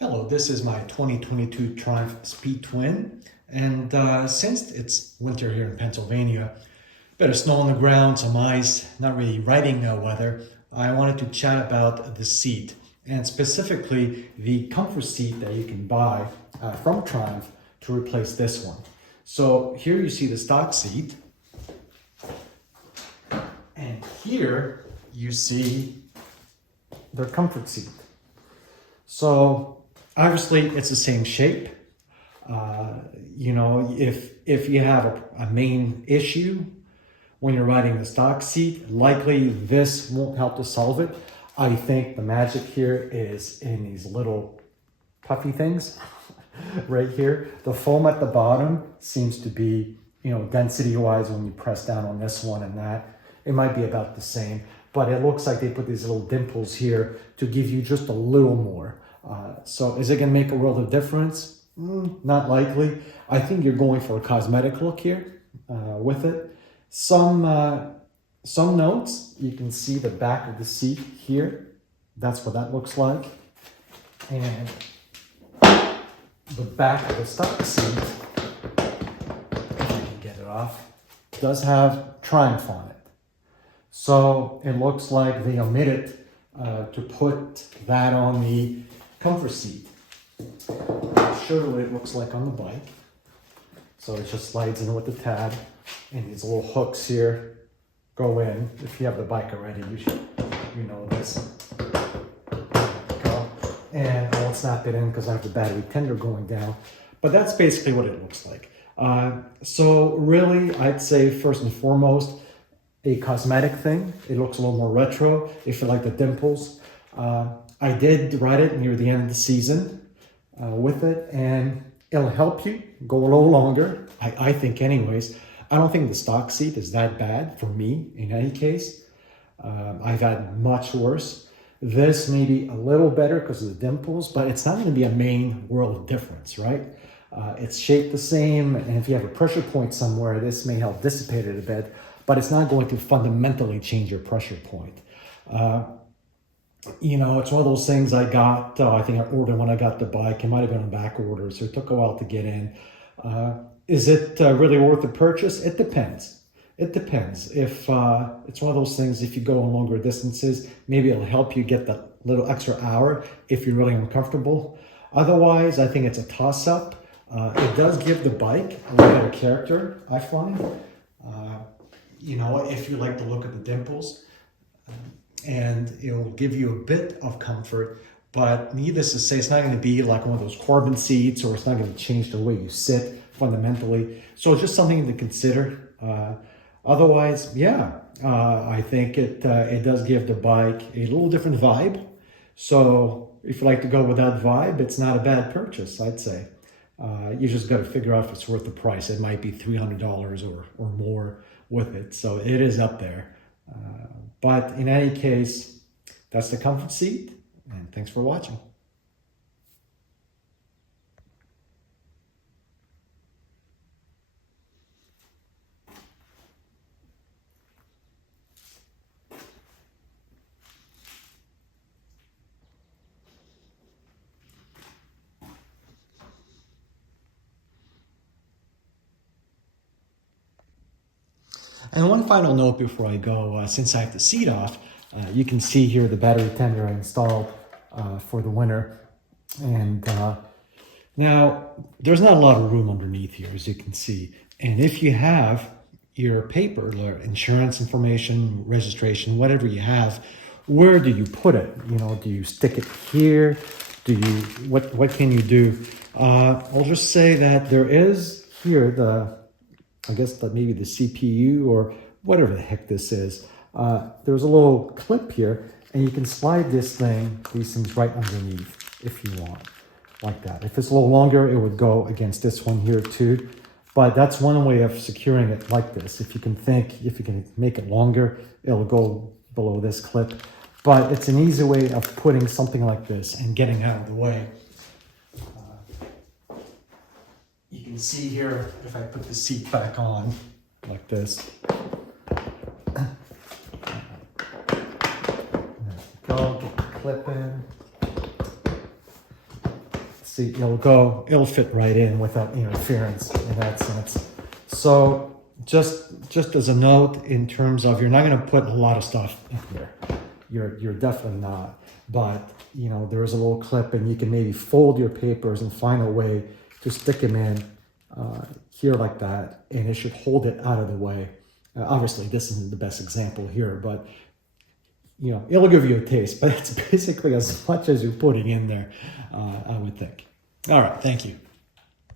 Hello, this is my 2022 Triumph Speed Twin, and since it's winter here in Pennsylvania, bit of snow on the ground, some ice, not really riding weather, I wanted to chat about the seat, and specifically the comfort seat that you can buy from Triumph to replace this one. So here you see the stock seat, and here you see their comfort seat. So obviously it's the same shape. If you have a main issue when you're riding the stock seat, likely this won't help to solve it. I think the magic here is in these little puffy things right here. The foam at the bottom seems to be, density wise, when you press down on this one and that, it might be about the same, but it looks like they put these little dimples here to give you just a little more. So is it gonna make a world of difference? Not likely. I think you're going for a cosmetic look here with it. Some notes, you can see the back of the seat here. That's what that looks like. And the back of the stock seat, if I can get it off, does have Triumph on it. So it looks like they omitted to put that on the comfort seat. I'll show you what it looks like on the bike. So it just slides in with the tab, and these little hooks here go in. If you have the bike already, you know this. Go. And I won't snap it in because I have the battery tender going down. But that's basically what it looks like. So really, I'd say first and foremost, a cosmetic thing. It looks a little more retro if you like the dimples. I did ride it near the end of the season with it, and it'll help you go a little longer, I think anyways. I don't think the stock seat is that bad for me in any case. I've had much worse. This may be a little better because of the dimples, but it's not going to be a main world of difference, right? It's shaped the same, and if you have a pressure point somewhere, this may help dissipate it a bit, but it's not going to fundamentally change your pressure point. It's one of those things I got, I think I ordered when I got the bike. It might have been on back order, so it took a while to get in. Is it really worth the purchase? It depends. It depends. If it's one of those things, if you go on longer distances, maybe it'll help you get that little extra hour if you're really uncomfortable. Otherwise, I think it's a toss-up. It does give the bike a little bit of character, I find. If you like the look of the dimples. And it'll give you a bit of comfort, but needless to say, it's not going to be like one of those Corbin seats, or it's not going to change the way you sit fundamentally. So it's just something to consider. Otherwise, I think it does give the bike a little different vibe. So if you like to go with that vibe, it's not a bad purchase, I'd say. You just got to figure out if it's worth the price. It might be $300 or more with it. So it is up there. But in any case, that's the comfort seat, and thanks for watching. And one final note before I go, since I have the seat off, you can see here the battery tender I installed for the winter. And now there's not a lot of room underneath here, as you can see. And if you have your paper, insurance information, registration, whatever you have, where do you put it? Do you stick it here? What can you do? I'll just say that there is here maybe the CPU or whatever the heck this is. There's a little clip here, and you can slide these things right underneath if you want, like that. If it's a little longer, it would go against this one here too. But that's one way of securing it like this. If you can make it longer, it'll go below this clip. But it's an easy way of putting something like this and getting out of the way. You can see here, if I put the seat back on like this. There we go, get the clip in. See, it'll fit right in without interference in that sense. So just as a note, in terms of, you're not going to put a lot of stuff in here. You're definitely not. But there is a little clip, and you can maybe fold your papers and find a way to stick them in here like that, and it should hold it out of the way. Obviously, this isn't the best example here, but it'll give you a taste. But it's basically as much as you're putting in there, I would think. All right, thank you.